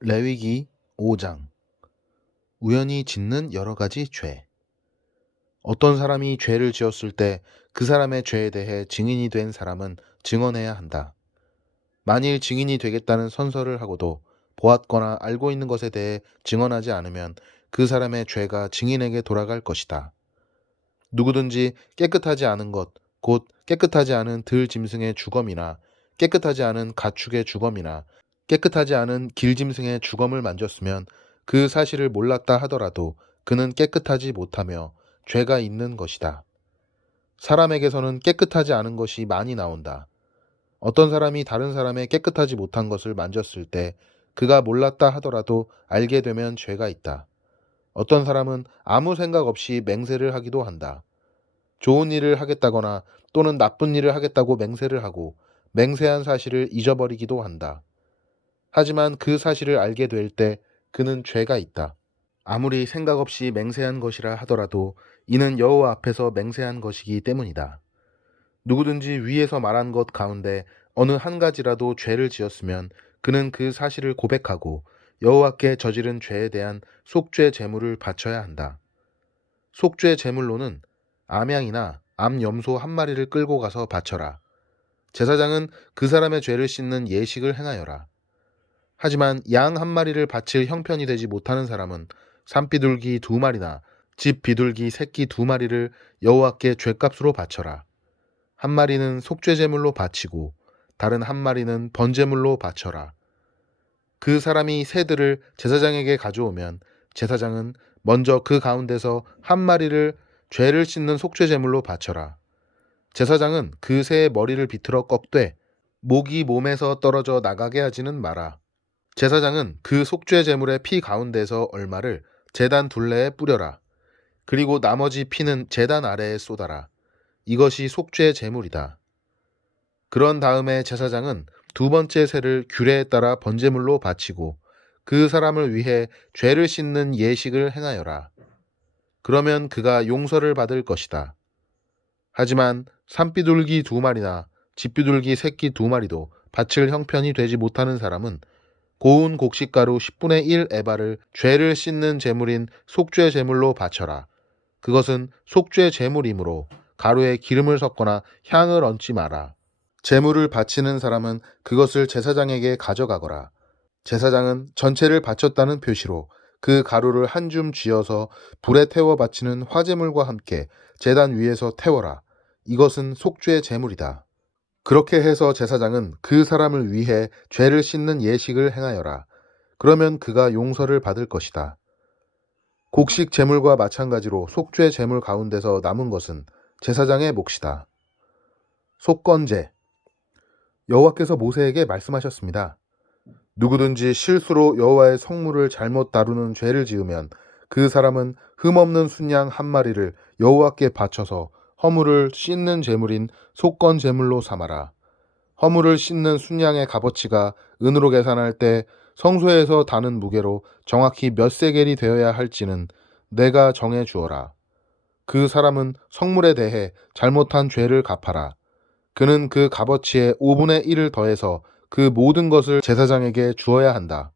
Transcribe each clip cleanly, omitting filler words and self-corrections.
레위기 5장. 우연히 짓는 여러 가지 죄. 어떤 사람이 죄를 지었을 때 그 사람의 죄에 대해 증인이 된 사람은 증언해야 한다. 만일 증인이 되겠다는 선서를 하고도 보았거나 알고 있는 것에 대해 증언하지 않으면 그 사람의 죄가 증인에게 돌아갈 것이다. 누구든지 깨끗하지 않은 것, 곧 깨끗하지 않은 들 짐승의 주검이나 깨끗하지 않은 가축의 주검이나 깨끗하지 않은 길짐승의 주검을 만졌으면 그 사실을 몰랐다 하더라도 그는 깨끗하지 못하며 죄가 있는 것이다. 사람에게서는 깨끗하지 않은 것이 많이 나온다. 어떤 사람이 다른 사람의 깨끗하지 못한 것을 만졌을 때 그가 몰랐다 하더라도 알게 되면 죄가 있다. 어떤 사람은 아무 생각 없이 맹세를 하기도 한다. 좋은 일을 하겠다거나 또는 나쁜 일을 하겠다고 맹세를 하고 맹세한 사실을 잊어버리기도 한다. 하지만 그 사실을 알게 될 때 그는 죄가 있다. 아무리 생각 없이 맹세한 것이라 하더라도 이는 여호와 앞에서 맹세한 것이기 때문이다. 누구든지 위에서 말한 것 가운데 어느 한 가지라도 죄를 지었으면 그는 그 사실을 고백하고 여호와께 저지른 죄에 대한 속죄 제물을 바쳐야 한다. 속죄 제물로는 암양이나 암염소 한 마리를 끌고 가서 바쳐라. 제사장은 그 사람의 죄를 씻는 예식을 행하여라. 하지만 양 한 마리를 바칠 형편이 되지 못하는 사람은 산비둘기 2마리나 집 비둘기 새끼 2마리를 여호와께 죄값으로 바쳐라. 한 마리는 속죄제물로 바치고 다른 한 마리는 번제물로 바쳐라. 그 사람이 새들을 제사장에게 가져오면 제사장은 먼저 그 가운데서 한 마리를 죄를 씻는 속죄제물로 바쳐라. 제사장은 그 새의 머리를 비틀어 꺾되 목이 몸에서 떨어져 나가게 하지는 마라. 제사장은 그 속죄 제물의 피 가운데서 얼마를 제단 둘레에 뿌려라. 그리고 나머지 피는 제단 아래에 쏟아라. 이것이 속죄 제물이다. 그런 다음에 제사장은 두 번째 새를 규례에 따라 번제물로 바치고 그 사람을 위해 죄를 씻는 예식을 행하여라. 그러면 그가 용서를 받을 것이다. 하지만 산비둘기 2마리나 집비둘기 새끼 2마리도 바칠 형편이 되지 못하는 사람은 고운 곡식가루 10분의 1 에바를 죄를 씻는 제물인 속죄 제물로 바쳐라. 그것은 속죄 제물이므로 가루에 기름을 섞거나 향을 얹지 마라. 제물을 바치는 사람은 그것을 제사장에게 가져가거라. 제사장은 전체를 바쳤다는 표시로 그 가루를 한 줌 쥐어서 불에 태워 바치는 화제물과 함께 제단 위에서 태워라. 이것은 속죄 제물이다. 그렇게 해서 제사장은 그 사람을 위해 죄를 씻는 예식을 행하여라. 그러면 그가 용서를 받을 것이다. 곡식 제물과 마찬가지로 속죄 제물 가운데서 남은 것은 제사장의 몫이다. 속건제. 여호와께서 모세에게 말씀하셨습니다. 누구든지 실수로 여호와의 성물을 잘못 다루는 죄를 지으면 그 사람은 흠없는 순양 한 마리를 여호와께 바쳐서 허물을 씻는 제물인 속건 제물로 삼아라. 허물을 씻는 순양의 값어치가 은으로 계산할 때 성소에서 다는 무게로 정확히 몇 세겔이 되어야 할지는 내가 정해 주어라. 그 사람은 성물에 대해 잘못한 죄를 갚아라. 그는 그 값어치의 5분의 1을 더해서 그 모든 것을 제사장에게 주어야 한다.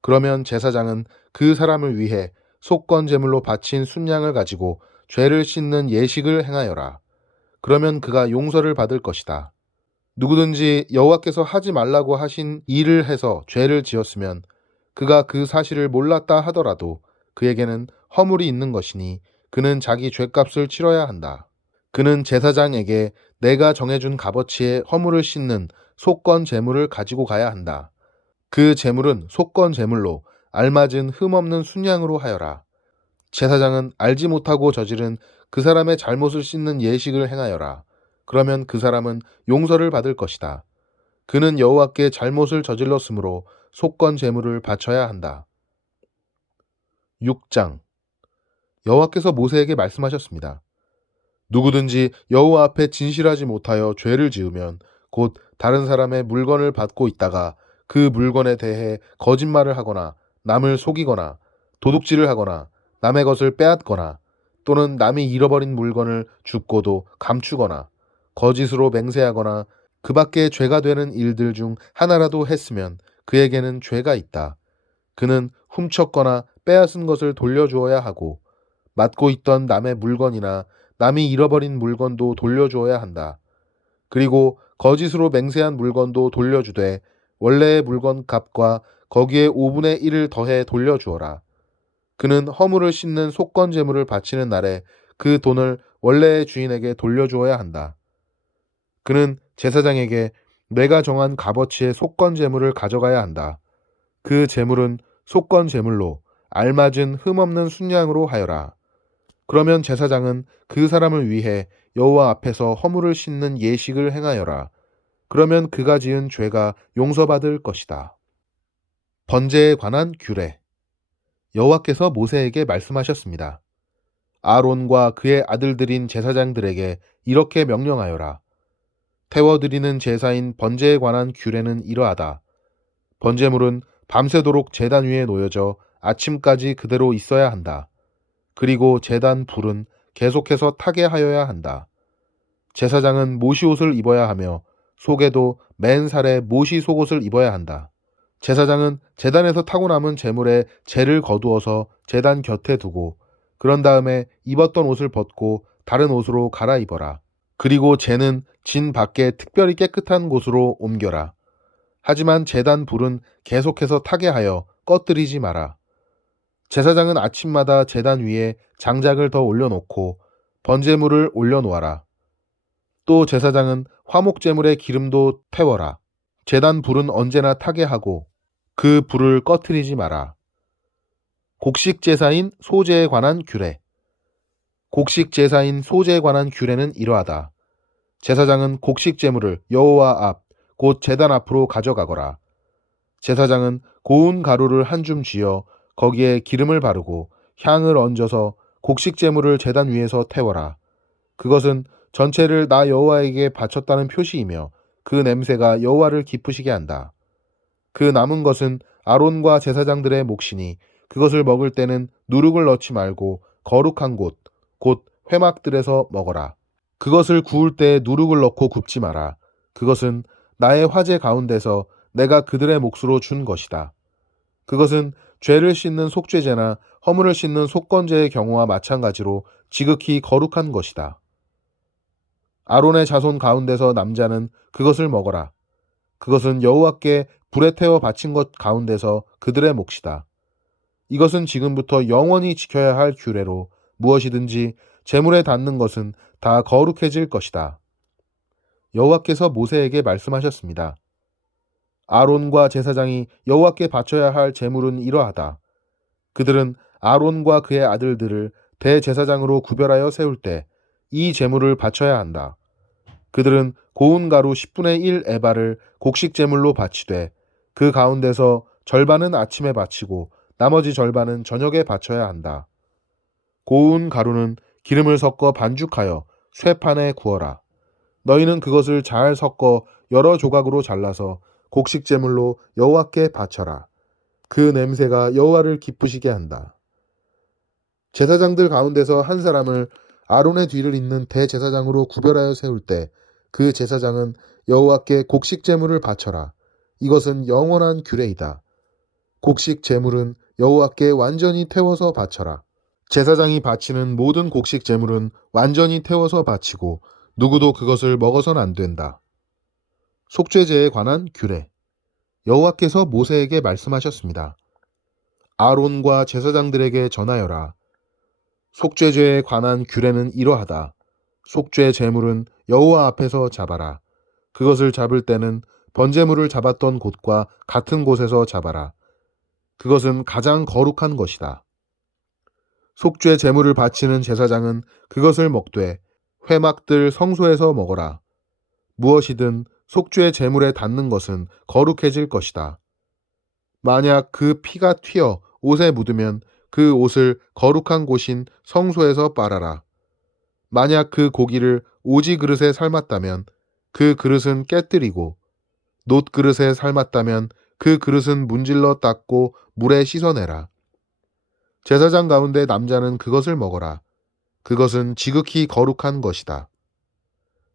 그러면 제사장은 그 사람을 위해 속건 제물로 바친 순양을 가지고 죄를 씻는 예식을 행하여라. 그러면 그가 용서를 받을 것이다. 누구든지 여호와께서 하지 말라고 하신 일을 해서 죄를 지었으면 그가 그 사실을 몰랐다 하더라도 그에게는 허물이 있는 것이니 그는 자기 죄값을 치러야 한다. 그는 제사장에게 내가 정해준 값어치의 허물을 씻는 속건 제물을 가지고 가야 한다. 그 제물은 속건 제물로 알맞은 흠없는 순양으로 하여라. 제사장은 알지 못하고 저지른 그 사람의 잘못을 씻는 예식을 행하여라. 그러면 그 사람은 용서를 받을 것이다. 그는 여호와께 잘못을 저질렀으므로 속건 제물을 바쳐야 한다. 6장. 여호와께서 모세에게 말씀하셨습니다. 누구든지 여호와 앞에 진실하지 못하여 죄를 지으면 곧 다른 사람의 물건을 받고 있다가 그 물건에 대해 거짓말을 하거나 남을 속이거나 도둑질을 하거나 남의 것을 빼앗거나 또는 남이 잃어버린 물건을 줍고도 감추거나 거짓으로 맹세하거나 그 밖에 죄가 되는 일들 중 하나라도 했으면 그에게는 죄가 있다. 그는 훔쳤거나 빼앗은 것을 돌려주어야 하고 맡고 있던 남의 물건이나 남이 잃어버린 물건도 돌려주어야 한다. 그리고 거짓으로 맹세한 물건도 돌려주되 원래의 물건 값과 거기에 5분의 1을 더해 돌려주어라. 그는 허물을 씻는 속건 제물을 바치는 날에 그 돈을 원래의 주인에게 돌려주어야 한다. 그는 제사장에게 내가 정한 값어치의 속건 제물을 가져가야 한다. 그 제물은 속건 제물로 알맞은 흠없는 순양으로 하여라. 그러면 제사장은 그 사람을 위해 여호와 앞에서 허물을 씻는 예식을 행하여라. 그러면 그가 지은 죄가 용서받을 것이다. 번제에 관한 규례. 여호와께서 모세에게 말씀하셨습니다. 아론과 그의 아들들인 제사장들에게 이렇게 명령하여라. 태워드리는 제사인 번제에 관한 규례는 이러하다. 번제물은 밤새도록 제단 위에 놓여져 아침까지 그대로 있어야 한다. 그리고 제단 불은 계속해서 타게 하여야 한다. 제사장은 모시옷을 입어야 하며 속에도 맨살에 모시 속옷을 입어야 한다. 제사장은 제단에서 타고 남은 제물에 재를 거두어서 제단 곁에 두고 그런 다음에 입었던 옷을 벗고 다른 옷으로 갈아입어라. 그리고 재는 진 밖에 특별히 깨끗한 곳으로 옮겨라. 하지만 제단 불은 계속해서 타게 하여 꺼뜨리지 마라. 제사장은 아침마다 제단 위에 장작을 더 올려놓고 번제물을 올려놓아라. 또 제사장은 화목제물의 기름도 태워라. 제단 불은 언제나 타게 하고 그 불을 꺼뜨리지 마라. 곡식제사인 소제에 관한 규례. 곡식제사인 소제에 관한 규례는 이러하다. 제사장은 곡식제물을 여호와 앞, 곧 제단 앞으로 가져가거라. 제사장은 고운 가루를 한 줌 쥐어 거기에 기름을 바르고 향을 얹어서 곡식제물을 제단 위에서 태워라. 그것은 전체를 나 여호와에게 바쳤다는 표시이며 그 냄새가 여호와를 기쁘시게 한다. 그 남은 것은 아론과 제사장들의 몫이니 그것을 먹을 때는 누룩을 넣지 말고 거룩한 곳, 곧 회막들에서 먹어라. 그것을 구울 때 누룩을 넣고 굽지 마라. 그것은 나의 화제 가운데서 내가 그들의 몫으로 준 것이다. 그것은 죄를 씻는 속죄제나 허물을 씻는 속건제의 경우와 마찬가지로 지극히 거룩한 것이다. 아론의 자손 가운데서 남자는 그것을 먹어라. 그것은 여호와께 불에 태워 바친 것 가운데서 그들의 몫이다. 이것은 지금부터 영원히 지켜야 할 규례로 무엇이든지 제물에 닿는 것은 다 거룩해질 것이다. 여호와께서 모세에게 말씀하셨습니다. 아론과 제사장이 여호와께 바쳐야 할 제물은 이러하다. 그들은 아론과 그의 아들들을 대제사장으로 구별하여 세울 때 이 제물을 바쳐야 한다. 그들은 고운 가루 10분의 1 에바를 곡식 제물로 바치되 그 가운데서 절반은 아침에 바치고 나머지 절반은 저녁에 바쳐야 한다. 고운 가루는 기름을 섞어 반죽하여 쇠판에 구워라. 너희는 그것을 잘 섞어 여러 조각으로 잘라서 곡식 제물로 여호와께 바쳐라. 그 냄새가 여호와를 기쁘시게 한다. 제사장들 가운데서 한 사람을 아론의 뒤를 잇는 대제사장으로 구별하여 세울 때 그 제사장은 여호와께 곡식 제물을 바쳐라. 이것은 영원한 규례이다. 곡식 제물은 여호와께 완전히 태워서 바쳐라. 제사장이 바치는 모든 곡식 제물은 완전히 태워서 바치고 누구도 그것을 먹어선 안 된다. 속죄제에 관한 규례. 여호와께서 모세에게 말씀하셨습니다. 아론과 제사장들에게 전하여라. 속죄제에 관한 규례는 이러하다. 속죄 제물은 여호와 앞에서 잡아라. 그것을 잡을 때는 번제물을 잡았던 곳과 같은 곳에서 잡아라. 그것은 가장 거룩한 것이다. 속죄 제물을 바치는 제사장은 그것을 먹되 회막들 성소에서 먹어라. 무엇이든 속죄 제물에 닿는 것은 거룩해질 것이다. 만약 그 피가 튀어 옷에 묻으면 그 옷을 거룩한 곳인 성소에서 빨아라. 만약 그 고기를 오지 그릇에 삶았다면 그 그릇은 깨뜨리고 놋 그릇에 삶았다면 그 그릇은 문질러 닦고 물에 씻어내라. 제사장 가운데 남자는 그것을 먹어라. 그것은 지극히 거룩한 것이다.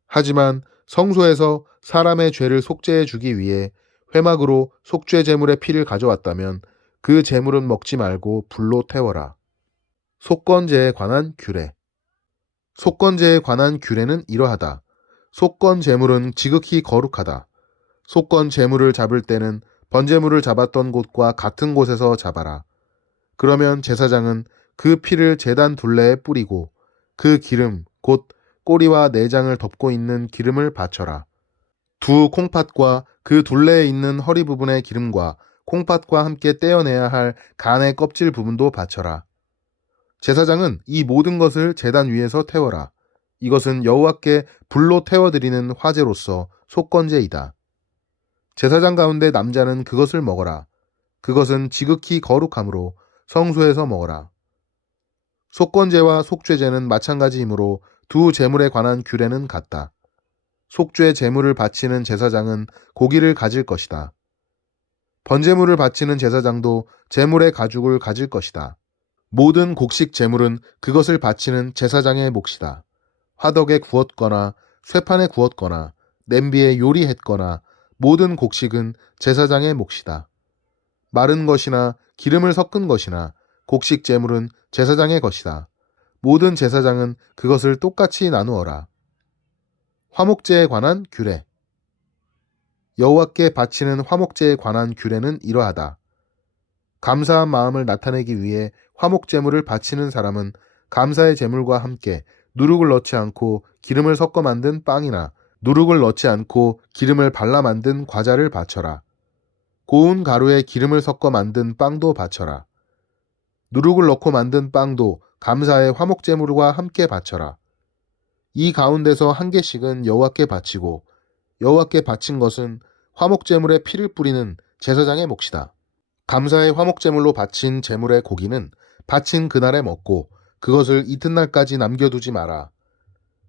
하지만 성소에서 사람의 죄를 속죄해 주기 위해 회막으로 속죄 제물의 피를 가져왔다면 그 제물은 먹지 말고 불로 태워라. 속건제에 관한 규례. 속건제에 관한 규례는 이러하다. 속건 제물은 지극히 거룩하다. 속건 제물을 잡을 때는 번제물을 잡았던 곳과 같은 곳에서 잡아라. 그러면 제사장은 그 피를 제단 둘레에 뿌리고 그 기름 곧 꼬리와 내장을 덮고 있는 기름을 바쳐라. 두 콩팥과 그 둘레에 있는 허리 부분의 기름과 콩팥과 함께 떼어내야 할 간의 껍질 부분도 바쳐라. 제사장은 이 모든 것을 제단 위에서 태워라. 이것은 여호와께 불로 태워드리는 화제로서 속건제이다. 제사장 가운데 남자는 그것을 먹어라. 그것은 지극히 거룩하므로 성소에서 먹어라. 속건제와 속죄제는 마찬가지이므로 두 제물에 관한 규례는 같다. 속죄 제물을 바치는 제사장은 고기를 가질 것이다. 번제물을 바치는 제사장도 제물의 가죽을 가질 것이다. 모든 곡식 제물은 그것을 바치는 제사장의 몫이다. 화덕에 구웠거나 쇠판에 구웠거나 냄비에 요리했거나 모든 곡식은 제사장의 몫이다. 마른 것이나 기름을 섞은 것이나 곡식 제물은 제사장의 것이다. 모든 제사장은 그것을 똑같이 나누어라. 화목제에 관한 규례. 여호와께 바치는 화목제에 관한 규례는 이러하다. 감사한 마음을 나타내기 위해 화목제물을 바치는 사람은 감사의 제물과 함께 누룩을 넣지 않고 기름을 섞어 만든 빵이나 누룩을 넣지 않고 기름을 발라 만든 과자를 바쳐라. 고운 가루에 기름을 섞어 만든 빵도 바쳐라. 누룩을 넣고 만든 빵도 감사의 화목제물과 함께 바쳐라. 이 가운데서 한 개씩은 여호와께 바치고 여호와께 바친 것은 화목제물에 피를 뿌리는 제사장의 몫이다. 감사의 화목제물로 바친 제물의 고기는 바친 그날에 먹고 그것을 이튿날까지 남겨두지 마라.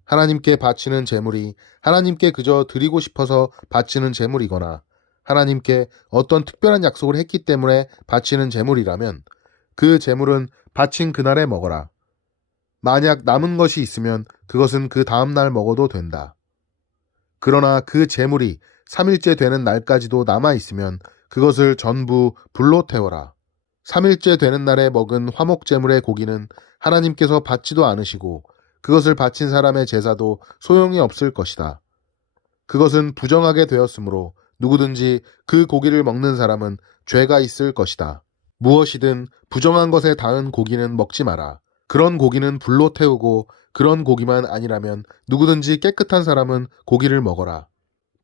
하나님께 바치는 제물이 하나님께 그저 드리고 싶어서 바치는 제물이거나 하나님께 어떤 특별한 약속을 했기 때문에 바치는 제물이라면 그 제물은 바친 그날에 먹어라. 만약 남은 것이 있으면 그것은 그 다음날 먹어도 된다. 그러나 그 제물이 3일째 되는 날까지도 남아있으면 그것을 전부 불로 태워라. 3일째 되는 날에 먹은 화목제물의 고기는 하나님께서 받지도 않으시고 그것을 바친 사람의 제사도 소용이 없을 것이다. 그것은 부정하게 되었으므로 누구든지 그 고기를 먹는 사람은 죄가 있을 것이다. 무엇이든 부정한 것에 닿은 고기는 먹지 마라. 그런 고기는 불로 태우고 그런 고기만 아니라면 누구든지 깨끗한 사람은 고기를 먹어라.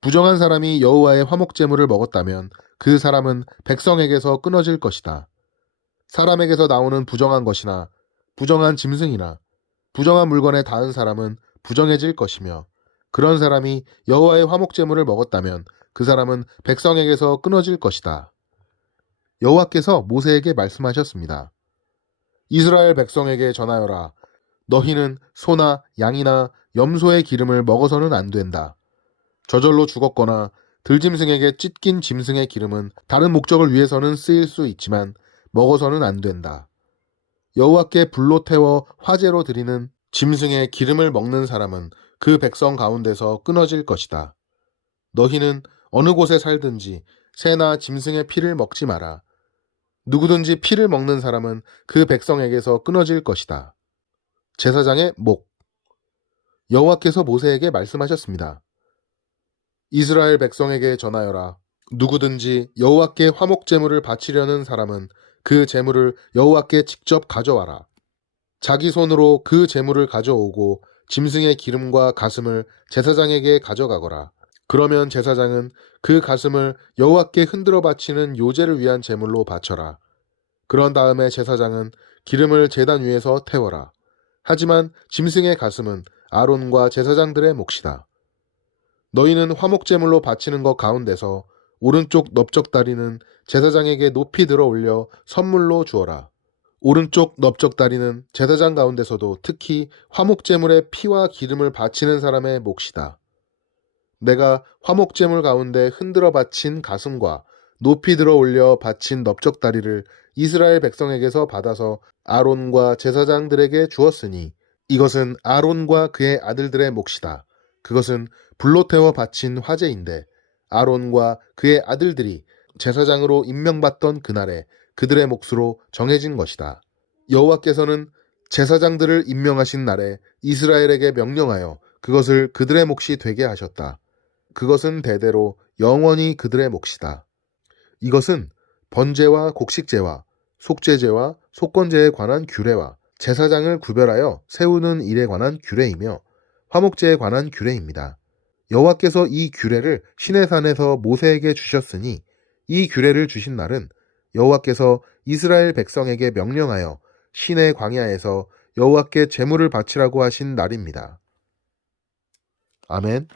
부정한 사람이 여호와의 화목제물을 먹었다면 그 사람은 백성에게서 끊어질 것이다. 사람에게서 나오는 부정한 것이나 부정한 짐승이나 부정한 물건에 닿은 사람은 부정해질 것이며 그런 사람이 여호와의 화목제물을 먹었다면 그 사람은 백성에게서 끊어질 것이다. 여호와께서 모세에게 말씀하셨습니다. 이스라엘 백성에게 전하여라. 너희는 소나 양이나 염소의 기름을 먹어서는 안 된다. 저절로 죽었거나 들짐승에게 찢긴 짐승의 기름은 다른 목적을 위해서는 쓰일 수 있지만 먹어서는 안 된다. 여호와께 불로 태워 화제로 드리는 짐승의 기름을 먹는 사람은 그 백성 가운데서 끊어질 것이다. 너희는 어느 곳에 살든지 새나 짐승의 피를 먹지 마라. 누구든지 피를 먹는 사람은 그 백성에게서 끊어질 것이다. 제사장의 목. 여호와께서 모세에게 말씀하셨습니다. 이스라엘 백성에게 전하여라. 누구든지 여호와께 화목제물을 바치려는 사람은 그 제물을 여호와께 직접 가져와라. 자기 손으로 그 제물을 가져오고 짐승의 기름과 가슴을 제사장에게 가져가거라. 그러면 제사장은 그 가슴을 여호와께 흔들어 바치는 요제를 위한 제물로 바쳐라. 그런 다음에 제사장은 기름을 제단 위에서 태워라. 하지만 짐승의 가슴은 아론과 제사장들의 몫이다. 너희는 화목제물로 바치는 것 가운데서 오른쪽 넓적다리는 제사장에게 높이 들어 올려 선물로 주어라. 오른쪽 넓적다리는 제사장 가운데서도 특히 화목제물의 피와 기름을 바치는 사람의 몫이다. 내가 화목제물 가운데 흔들어 바친 가슴과 높이 들어 올려 바친 넓적다리를 이스라엘 백성에게서 받아서 아론과 제사장들에게 주었으니 이것은 아론과 그의 아들들의 몫이다. 그것은 불로 태워 바친 화제인데 아론과 그의 아들들이 제사장으로 임명받던 그날에 그들의 몫으로 정해진 것이다. 여호와께서는 제사장들을 임명하신 날에 이스라엘에게 명령하여 그것을 그들의 몫이 되게 하셨다. 그것은 대대로 영원히 그들의 몫이다. 이것은 번제와 곡식제와 속죄제와 속건제에 관한 규례와 제사장을 구별하여 세우는 일에 관한 규례이며 화목제에 관한 규례입니다. 여호와께서 이 규례를 시내산에서 모세에게 주셨으니 이 규례를 주신 날은 여호와께서 이스라엘 백성에게 명령하여 시내 광야에서 여호와께 제물을 바치라고 하신 날입니다. 아멘.